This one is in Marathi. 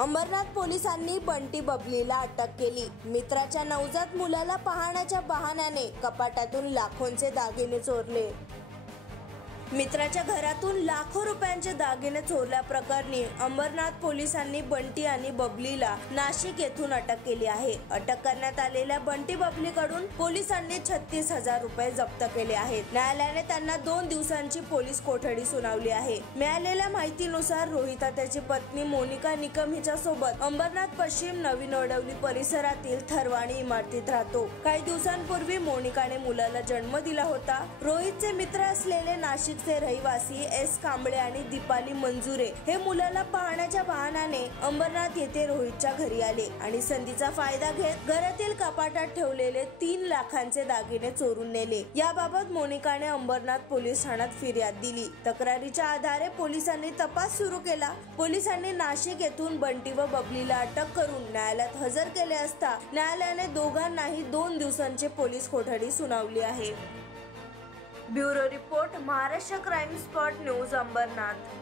अंबरनाथ पोलिसांनी बंटी बबलीला अटक केली। मित्राच्या नवजात मुलाला पाहण्याच्या बहाण्याने कपाटातून लाखोंचे दागिने चोरले। मित्राच्या घरातून लाखो रुपयांचे दागिने चोरल्याप्रकरणी अंबरनाथ पोलिसांनी बंटी आणि बबलीला नाशिक येथून अटक केली आहे। अटक करण्यात आलेल्या बंटी बबलीकडून पोलिसांनी 36,000 रुपये जप्त केले आहेत। न्यायालयाने त्यांना 2 दिवसांची पोलीस कोठडी सुनावली आहे। मिळालेल्या माहितीनुसार रोहिता त्याची पत्नी मोनिका निकम हिच्या सोबत अंबरनाथ पश्चिम नवीन वडवली परिसरातील थरवाणी इमारतीत राहतो। काही दिवसांपूर्वी मोनिकाने मुलाला जन्म दिला होता। रोहितचे मित्र असलेले नाशिक रहिवासी एस कांबळे आणि दीपाली मंजुरे हे मुलाला पाहण्याच्या बहाण्याने अंबरनाथ येथे रोहितच्या घरी आले आणि संधीचा फायदा घेत घरातील कपाटात ठेवलेले 3 लाखांचे दागिने चोरून नेले। याबाबत मोनिकाने अंबरनाथ पोलीस ठाण्यात फिर्याद दिली। तक्रारीच्या आधारे पोलिसांनी तपास सुरू केला। पोलिसांनी नाशिक येथून बंटी व बबलीला अटक करून न्यायालयात हजर केले असता न्यायालयाने दोघांनाही 2 दिवसांची पोलीस कोठडी सुनावली आहे। Bureau report, Maharashtra crime spot news, Ambernath.